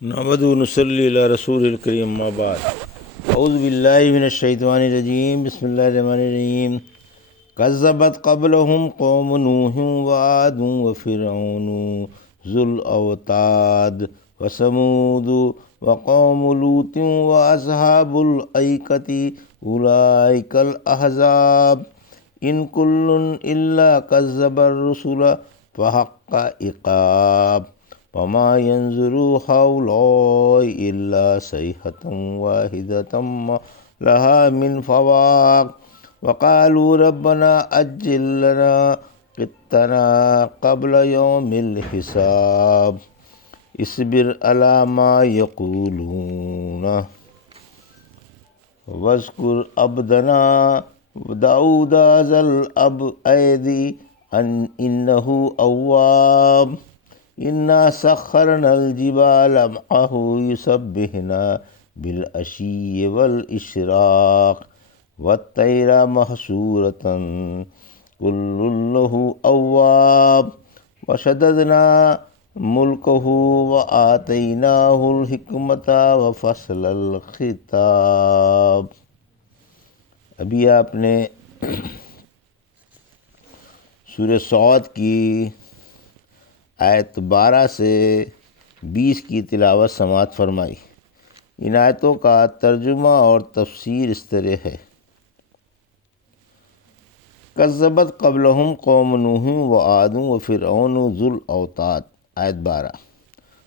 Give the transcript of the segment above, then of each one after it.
نحمد و نصلی علی رسول الکریم اما بعد اعوذ باللہ من الشیطان الرجیم بسم اللہ الرحمن الرحیم کذبت قبلہم قوم نوح وعاد وفرعون ذو الاوتاد وثمود وقوم لوط واصحاب الایکۃ اولئک الاحزاب ان کل الا کذب الرسل فحق عقاب وما ينظر هؤلاء إلا صيحة واحدة لها من فواق وقالوا ربنا أجل لنا قطنا قبل يوم الحساب اصبر على ما يقولون واذكر عبدنا داود ذا الأيدي إنه أواب إنا سخرنا الجبال معه يسبحنا بالعشي والإشراق والطير محشورة كل له أواب وشددنا ملكه وآتيناه الحكمة وفصل الخطاب۔ ابھی آپ نے سورہ صاد کی آیت 12 سے 20 کی تلاوت سماعت فرمائی۔ ان آیتوں کا ترجمہ اور تفسیر اس طرح ہے۔ کذبت قبلہم قوم نوح وعاد وفرعون ذو الاوتاد آیت 12،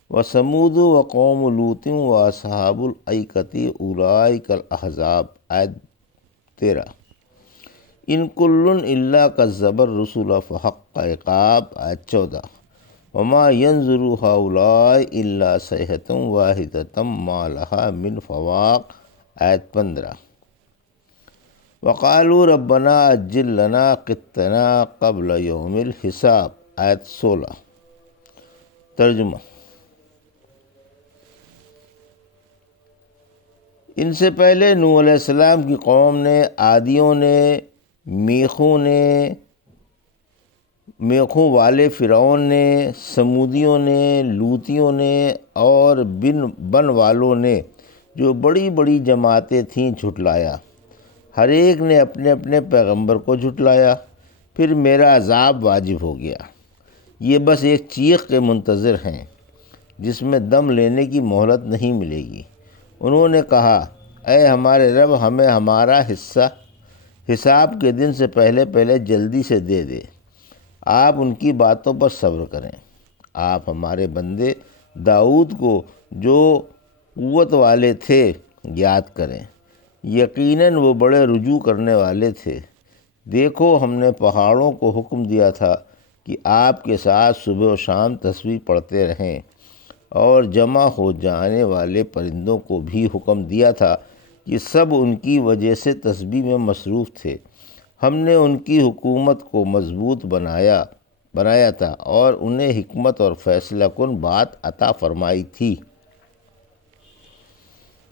وثمود وقوم لوط واصحاب الایکۃ اولئک الاحزاب آیت 13، ان کل الا کذب الرسل فحق عقاب آیت 14، وما ينظر هؤلاء الا صيحة واحدة ما لها من فواق آیت 15، وقالوا ربنا عجل لنا قطنا قبل يوم الحساب آیت 16۔ ترجمہ: ان سے پہلے نوح علیہ السلام کی قوم نے، عادیوں نے، میخوں والے فرعون نے، سمودیوں نے، لوطیوں نے اور بن والوں نے، جو بڑی بڑی جماعتیں تھیں، جھٹلایا۔ ہر ایک نے اپنے اپنے پیغمبر کو جھٹلایا، پھر میرا عذاب واجب ہو گیا۔ یہ بس ایک چیخ کے منتظر ہیں جس میں دم لینے کی مہلت نہیں ملے گی۔ انہوں نے کہا، اے ہمارے رب، ہمیں ہمارا حصہ حساب کے دن سے پہلے جلدی سے دے دے۔ آپ ان کی باتوں پر صبر کریں۔ آپ ہمارے بندے داؤد کو، جو قوت والے تھے، یاد کریں۔ یقیناً وہ بڑے رجوع کرنے والے تھے۔ دیکھو، ہم نے پہاڑوں کو حکم دیا تھا کہ آپ کے ساتھ صبح و شام تسبیح پڑھتے رہیں، اور جمع ہو جانے والے پرندوں کو بھی حکم دیا تھا کہ سب ان کی وجہ سے تسبیح میں مصروف تھے۔ ہم نے ان کی حکومت کو مضبوط بنایا تھا اور انہیں حکمت اور فیصلہ کن بات عطا فرمائی تھی۔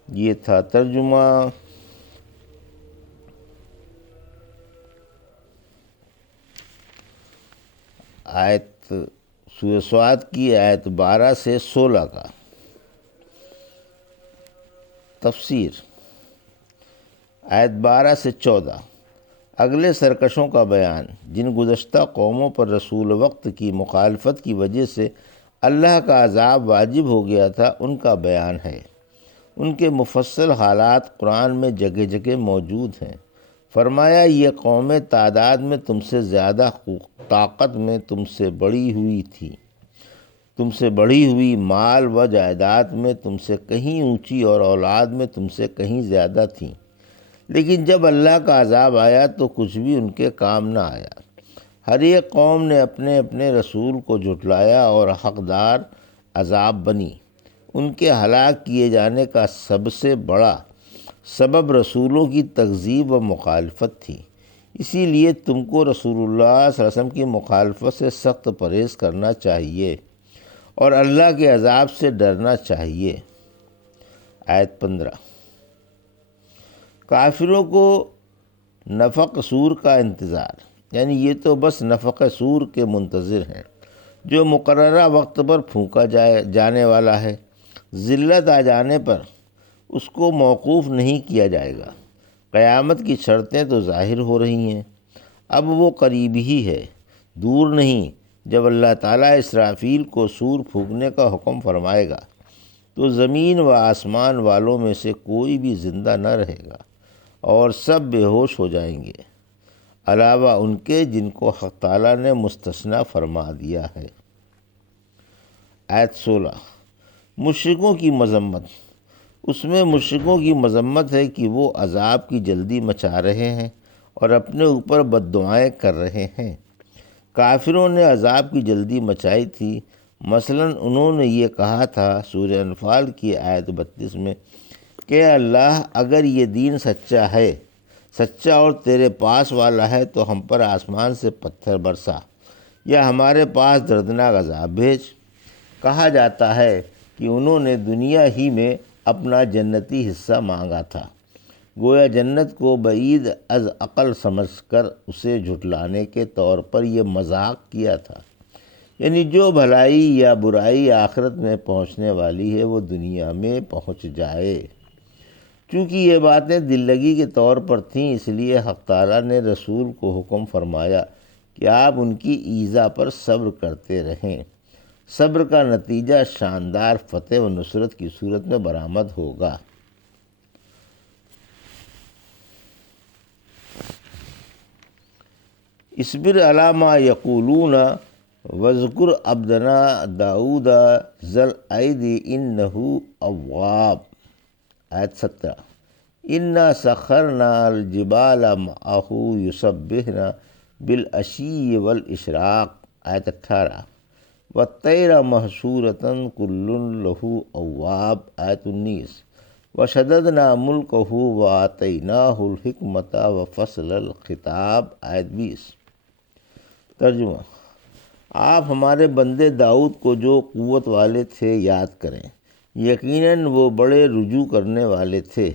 یہ تھا ترجمہ۔ آیت سورہ صاد کی آیت 12 سے 16 کا تفسیر۔ آیت 12 سے 14 اگلے سرکشوں کا بیان، جن گزشتہ قوموں پر رسول وقت کی مخالفت کی وجہ سے اللہ کا عذاب واجب ہو گیا تھا، ان کا بیان ہے۔ ان کے مفصل حالات قرآن میں جگہ جگہ موجود ہیں۔ فرمایا، یہ قومیں تعداد میں تم سے زیادہ، طاقت میں تم سے بڑی ہوئی، مال و جائیداد میں تم سے کہیں اونچی، اور اولاد میں تم سے کہیں زیادہ تھیں، لیکن جب اللہ کا عذاب آیا تو کچھ بھی ان کے کام نہ آیا۔ ہر ایک قوم نے اپنے اپنے رسول کو جھٹلایا اور حقدار عذاب بنی۔ ان کے ہلاک کیے جانے کا سب سے بڑا سبب رسولوں کی تکذیب و مخالفت تھی۔ اسی لیے تم کو رسول اللہ صلی اللہ علیہ وسلم کی مخالفت سے سخت پرہیز کرنا چاہیے اور اللہ کے عذاب سے ڈرنا چاہیے۔ آیت 15، کافروں کو نفخ صور کا انتظار، یعنی یہ تو بس نفخ صور کے منتظر ہیں جو مقررہ وقت پر پھونکا جانے والا ہے۔ ذلت آ جانے پر اس کو موقوف نہیں کیا جائے گا۔ قیامت کی شرطیں تو ظاہر ہو رہی ہیں، اب وہ قریب ہی ہے، دور نہیں۔ جب اللہ تعالیٰ اسرافیل کو سور پھونکنے کا حکم فرمائے گا تو زمین و آسمان والوں میں سے کوئی بھی زندہ نہ رہے گا اور سب بے ہوش ہو جائیں گے، علاوہ ان کے جن کو حق تعالیٰ نے مستثنیٰ فرما دیا ہے۔ آیت 16، مشرکوں کی مذمت۔ اس میں مشرکوں کی مذمت ہے کہ وہ عذاب کی جلدی مچا رہے ہیں اور اپنے اوپر بد دعائیں کر رہے ہیں۔ کافروں نے عذاب کی جلدی مچائی تھی، مثلاً انہوں نے یہ کہا تھا سورہ انفال کی آیت 32 میں کہ اللہ اگر یہ دین سچا ہے، سچا اور تیرے پاس والا ہے تو ہم پر آسمان سے پتھر برسا یا ہمارے پاس دردناک عذاب بھیج۔ کہا جاتا ہے کہ انہوں نے دنیا ہی میں اپنا جنتی حصہ مانگا تھا، گویا جنت کو بعید از عقل سمجھ کر اسے جھٹلانے کے طور پر یہ مذاق کیا تھا، یعنی جو بھلائی یا برائی آخرت میں پہنچنے والی ہے وہ دنیا میں پہنچ جائے۔ چونکہ یہ باتیں دل لگی کے طور پر تھیں، اس لیے حق تعالیٰ نے رسول کو حکم فرمایا کہ آپ ان کی ایذا پر صبر کرتے رہیں۔ صبر کا نتیجہ شاندار فتح و نصرت کی صورت میں برآمد ہوگا۔ اصبر علی ما یقولون واذکر عبدنا داؤد ذی الایدی انہ اواب۔ آیت 17، انا سخرنا الجبال معہ یسبحن بالعشی والاشراق۔ آیت 18، والطیر محشورۃ کل لہ اواب۔ آیت 19، وشددنا ملکہ وآتیناہ الحکمۃ وفصل الخطاب۔ آیت 20۔ ترجمہ، آپ ہمارے بندے داؤد کو جو قوت والے تھے یاد کریں، یقیناً وہ بڑے رجوع کرنے والے تھے۔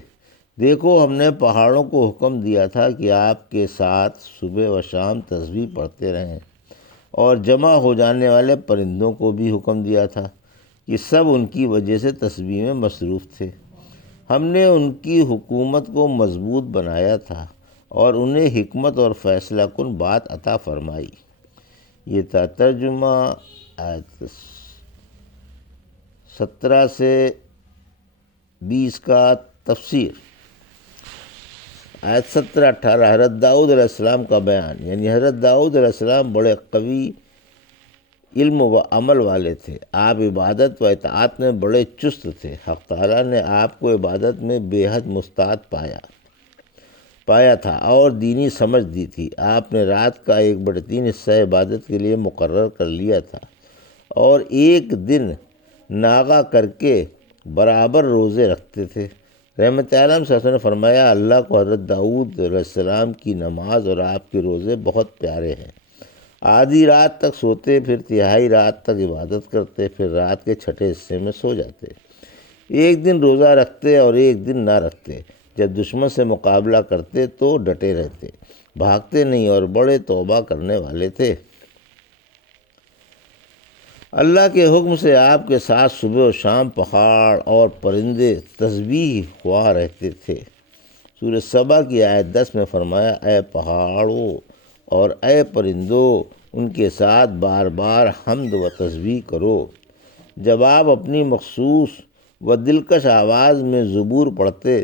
دیکھو ہم نے پہاڑوں کو حکم دیا تھا کہ آپ کے ساتھ صبح و شام تسبیح پڑھتے رہیں، اور جمع ہو جانے والے پرندوں کو بھی حکم دیا تھا کہ سب ان کی وجہ سے تسبیح میں مصروف تھے۔ ہم نے ان کی حکومت کو مضبوط بنایا تھا اور انہیں حکمت اور فیصلہ کن بات عطا فرمائی۔ یہ تھا ترجمہ۔ آیت 17 سے 20 کا تفسیر۔ آیت 17-18 حضرت داؤد علیہ السلام کا بیان، یعنی حضرت داؤد علیہ السلام بڑے قوی علم و عمل والے تھے۔ آپ عبادت و اطاعت میں بڑے چست تھے۔ حق تعالیٰ نے آپ کو عبادت میں بے حد مستعد پایا تھا اور دینی سمجھ دی تھی۔ آپ نے رات کا 1/3 حصہ عبادت کے لیے مقرر کر لیا تھا اور ایک دن ناغہ کر کے برابر روزے رکھتے تھے۔ رحمت عالم صلی اللہ علیہ وسلم نے فرمایا، اللہ کو حضرت داؤد علیہ السلام کی نماز اور آپ کے روزے بہت پیارے ہیں۔ آدھی رات تک سوتے، پھر تہائی رات تک عبادت کرتے، پھر رات کے چھٹے حصے میں سو جاتے۔ ایک دن روزہ رکھتے اور ایک دن نہ رکھتے۔ جب دشمن سے مقابلہ کرتے تو ڈٹے رہتے، بھاگتے نہیں اور بڑے توبہ کرنے والے تھے۔ اللہ کے حکم سے آپ کے ساتھ صبح و شام پہاڑ اور پرندے تسبیح خواہ رہتے تھے۔ سورہ سبا کی آیت 10 میں فرمایا، اے پہاڑوں اور اے پرندوں، ان کے ساتھ بار بار حمد و تسبیح کرو۔ جب آپ اپنی مخصوص و دلکش آواز میں زبور پڑھتے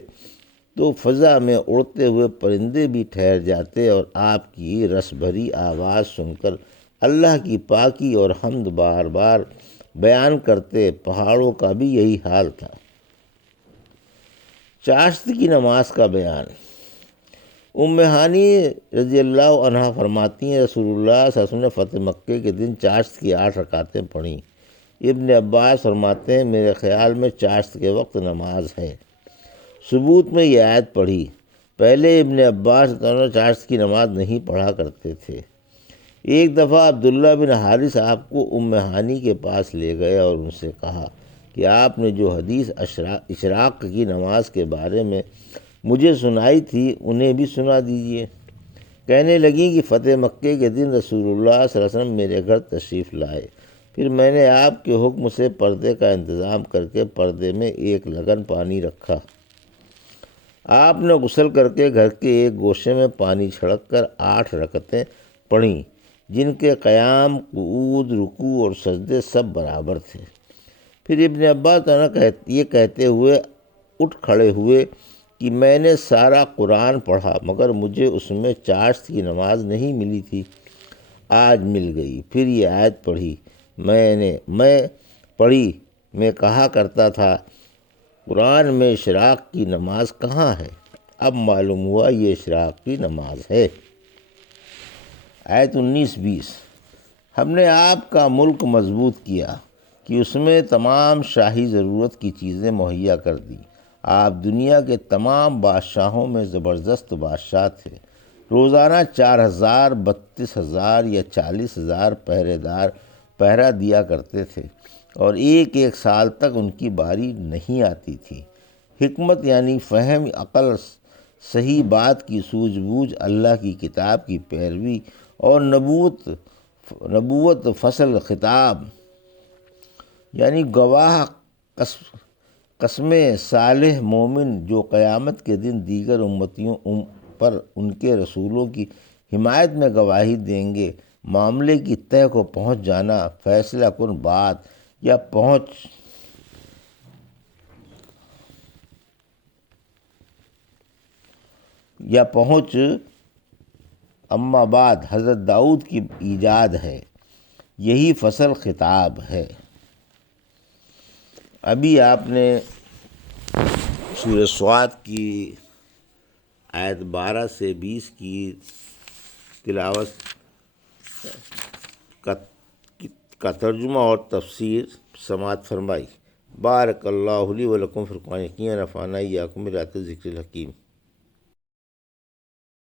تو فضا میں اڑتے ہوئے پرندے بھی ٹھہر جاتے اور آپ کی رس بھری آواز سن کر اللہ کی پاکی اور حمد بار بار بیان کرتے۔ پہاڑوں کا بھی یہی حال تھا۔ چاشت کی نماز کا بیان۔ ام ہانی رضی اللہ عنہا فرماتی ہیں، رسول اللہ صلی اللہ علیہ وسلم نے فتح مکہ کے دن چاشت کی 8 رکعتیں پڑھیں۔ ابن عباس فرماتے ہیں، میرے خیال میں چاشت کے وقت نماز ہے۔ ثبوت میں یہ آیت پڑھی۔ پہلے ابن عباس چاشت کی نماز نہیں پڑھا کرتے تھے۔ ایک دفعہ عبداللہ بن حارث آپ کو ام ہانی کے پاس لے گئے اور ان سے کہا کہ آپ نے جو حدیث اشراق کی نماز کے بارے میں مجھے سنائی تھی انہیں بھی سنا دیجیے۔ کہنے لگیں کہ فتح مکہ کے دن رسول اللہ صلی اللہ علیہ وسلم میرے گھر تشریف لائے، پھر میں نے آپ کے حکم سے پردے کا انتظام کر کے پردے میں ایک لگن پانی رکھا۔ آپ نے غسل کر کے گھر کے ایک گوشے میں پانی چھڑک کر 8 رکعتیں پڑھیں، جن کے قیام، قعود، رکوع اور سجدے سب برابر تھے۔ پھر ابن عباس یہ کہتے ہوئے اٹھ کھڑے ہوئے کہ میں نے سارا قرآن پڑھا مگر مجھے اس میں چاشت کی نماز نہیں ملی تھی، آج مل گئی۔ پھر یہ آیت پڑھی، میں کہا کرتا تھا قرآن میں اشراق کی نماز کہاں ہے، اب معلوم ہوا یہ اشراق کی نماز ہے۔ آیت 19-20 ہم نے آپ کا ملک مضبوط کیا کہ اس میں تمام شاہی ضرورت کی چیزیں مہیا کر دیں۔ آپ دنیا کے تمام بادشاہوں میں زبردست بادشاہ تھے۔ روزانہ 4,000، 32,000 یا 40,000 پہرے دار پہرا دیا کرتے تھے اور ایک سال تک ان کی باری نہیں آتی تھی۔ حکمت یعنی فہم، عقل، صحیح بات کی سوجھ بوجھ، اللہ کی کتاب کی پیروی اور نبوت فصل خطاب یعنی گواہ قسمیں صالح مومن جو قیامت کے دن دیگر امتیوں پر ان کے رسولوں کی حمایت میں گواہی دیں گے، معاملے کی تہ کو پہنچ جانا، فیصلہ کن بات یا پہنچ اما بعد حضرت داؤد کی ایجاد ہے، یہی فصل خطاب ہے۔ ابھی آپ نے سورہ صاد کی آیت 12 سے 20 کی تلاوت کا ترجمہ اور تفسیر سماعت فرمائی۔ بارک اللہ لی و لکم فی القرآن الحکیم، نفعنی وایاکم بآیات الذکر الحکیم۔